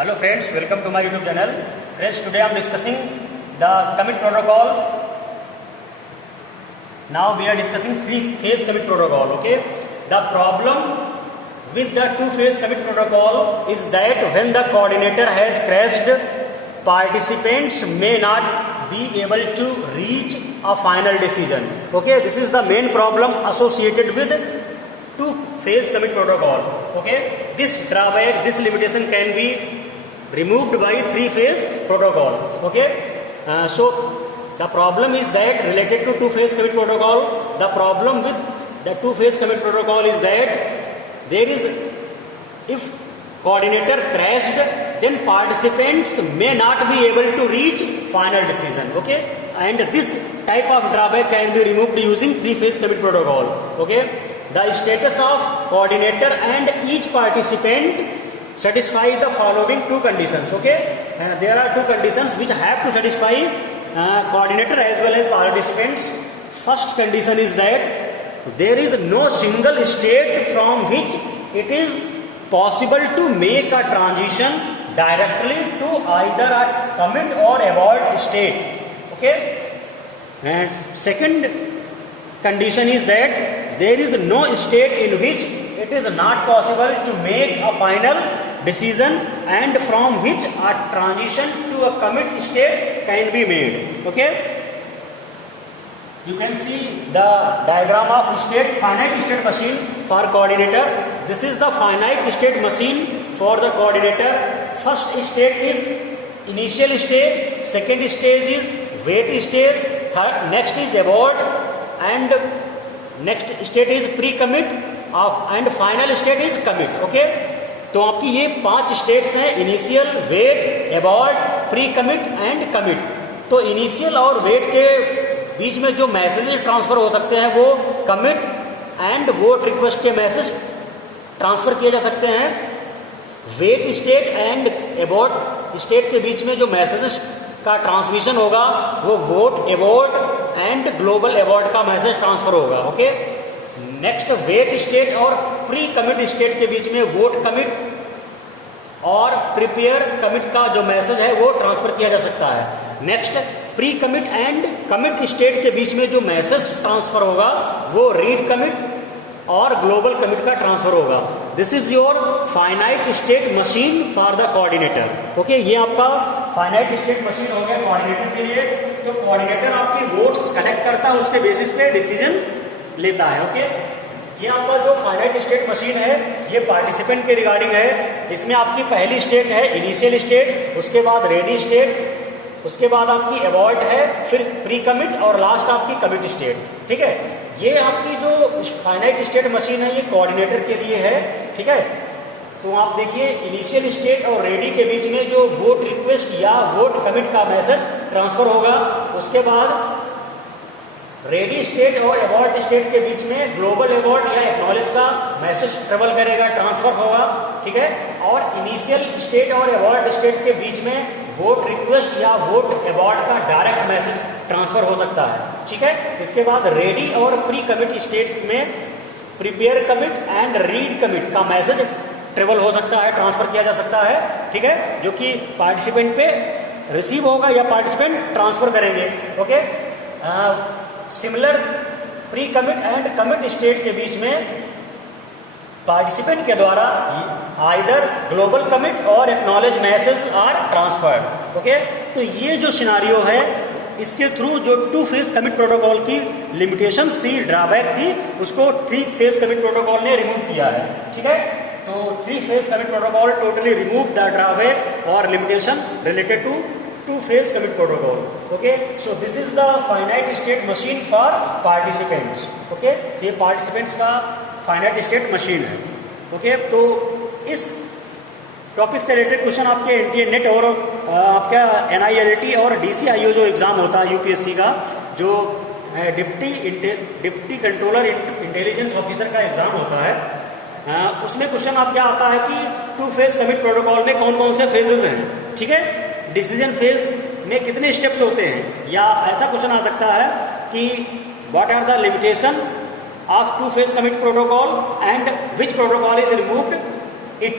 Hello friends, welcome to my YouTube channel. Friends, today I am discussing the commit protocol. Now we are discussing three-phase commit protocol. Okay, the problem with the two-phase commit protocol is that when the coordinator has crashed, participants may not be able to reach a final decision. Okay, this is the main problem associated with two-phase commit protocol. Okay, this drawback, this limitation can be removed by three-phase protocol. Okay, so the problem is that related to two-phase commit protocol, the problem with the two-phase commit protocol is that there is, if coordinator crashed, then participants may not be able to reach final decision. Okay, and this type of drawback can be removed using three-phase commit protocol. Okay, the status of coordinator and each participant satisfy the following two conditions. Okay, there are two conditions which have to satisfy coordinator as well as participants. First condition is that there is no single state from which it is possible to make a transition directly to either a commit or abort state. Okay, and second condition is that there is no state in which it is not possible to make a final decision and from which a transition to a commit state can be made. Okay, you can see the diagram of finite state machine for coordinator. This is the finite state machine for the coordinator. First state is initial stage, second stage is wait stage, next is abort, and next state is pre-commit, and final state is commit. Okay, तो आपकी ये 5 states हैं: initial, wait, abort, pre commit and commit. तो initial और wait के बीच में जो मैसेजेस ट्रांसफर हो सकते हैं वो कमिट एंड वोट रिक्वेस्ट के मैसेज ट्रांसफर किए जा सकते हैं. Wait state and abort state के बीच में जो मैसेजेस का ट्रांसमिशन होगा वो vote abort and global abort का मैसेज ट्रांसफर होगा. ओके, नेक्स्ट वेट स्टेट और प्री कमिट स्टेट के बीच में वोट कमिट और प्रिपेयर कमिट का जो मैसेज है वो ट्रांसफर किया जा सकता है. Next pre commit and commit state के बीच में जो मैसेज ट्रांसफर होगा वो रीड कमिट और ग्लोबल कमिट का ट्रांसफर होगा. This is your finite state machine for the coordinator. Okay, ये आपका फाइनाइट स्टेट मशीन हो गया कोऑर्डिनेटर के लिए. तो कोऑर्डिनेटर आपकी वोट्स कलेक्ट करता है, उसके बेसिस पे डिसीजन लेता है. ओके, ये आपका जो फाइनाइट स्टेट मशीन है ये पार्टिसिपेंट के रिगार्डिंग है. इसमें आपकी पहली स्टेट है इनिशियल स्टेट, उसके बाद रेडी स्टेट, उसके बाद आपकी अबॉर्ट है, फिर प्री कमिट और लास्ट आपकी कमिट स्टेट. ठीक है, ये आपकी जो फाइनाइट स्टेट मशीन है ये कोऑर्डिनेटर के लिए है. ठीक है, तो आप देखिए इनिशियल स्टेट और रेडी के बीच में जो वोट रिक्वेस्ट या वोट कमिट का मैसेज ट्रांसफर होगा, उसके बाद रेडी स्टेट और अबॉर्ट स्टेट के बीच में ग्लोबल अबॉर्ट या एक्नॉलेज का मैसेज ट्रेवल करेगा, ट्रांसफर होगा. ठीक है, और इनिशियल स्टेट और अबॉर्ट स्टेट के बीच में वोट रिक्वेस्ट या वोट अबॉर्ट का डायरेक्ट मैसेज ट्रांसफर हो सकता है. ठीक है, इसके बाद रेडी और प्री कमिट स्टेट में prepare commit and read commit का मैसेज ट्रेवल हो सकता है, ट्रांसफर किया जा सकता है. ठीक है, जो कि पार्टिसिपेंट पे रिसीव होगा या पार्टिसिपेंट ट्रांसफर करेंगे. Okay, similar pre commit and commit state के बीच में पार्टिसिपेंट के द्वारा आइदर ग्लोबल कमिट और acknowledge message are transferred. Okay, तो ये जो सिनारियो है इसके थ्रू जो टू फेज कमिट प्रोटोकॉल की लिमिटेशंस थी, ड्रॉबैक थी, उसको थ्री फेज कमिट प्रोटोकॉल ने रिमूव किया है. ठीक है, तो three phase commit protocol totally remove the drawback और limitation related to two-phase commit protocol. Okay, so this is the finite state machine for participants. Okay, ये participants का finite state machine है. Okay, तो इस टॉपिक से related question आपके NTA net और आपका NILT और DCIO जो एग्जाम होता है यूपीएससी का, जो डिप्टी कंट्रोलर इंटेलिजेंस ऑफिसर का एग्जाम होता है, उसमें क्वेश्चन आप क्या आता है कि टू फेज कमिट प्रोटोकॉल में कौन कौन से फेजेस हैं. ठीक है, डिसीजन फेज में कितने स्टेप्स होते हैं, या ऐसा क्वेश्चन आ सकता है कि what are the limitation of two phase commit protocol and which protocol is removed it.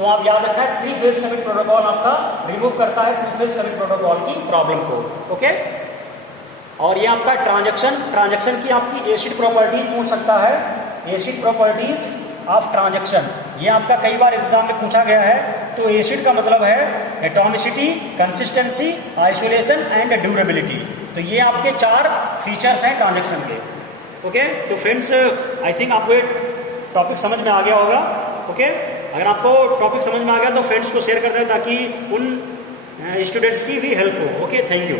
तो आप याद रखना है 3 फेज कमिट प्रोटोकॉल आपका रिमूव करता है 2 फेज कमिट प्रोटोकॉल की प्रॉब्लम को। ओके, और ये आपका ट्रांजैक्शन की आपकी एसिड प्रॉपर्टी पूछ सकता है, एसिड प्रॉपर्टीज ऑफ ट्रांजैक्शन, ये आपका कई बार एग्जाम में पूछा गया है। तो एसिड का मतलब है atomicity, consistency, isolation and durability. तो ये आपके 4 फीचर्स हैं ट्रांजैक्शन के। ओके, तो फ्रेंड्स आई थिंक आपको ये टॉपिक समझ में आ गया होगा। ओके, अगर आपको टॉपिक समझ में आ गया तो फ्रेंड्स को शेयर कर दें ताकि उन स्टूडेंट्स की भी हेल्प हो। Okay, thank you.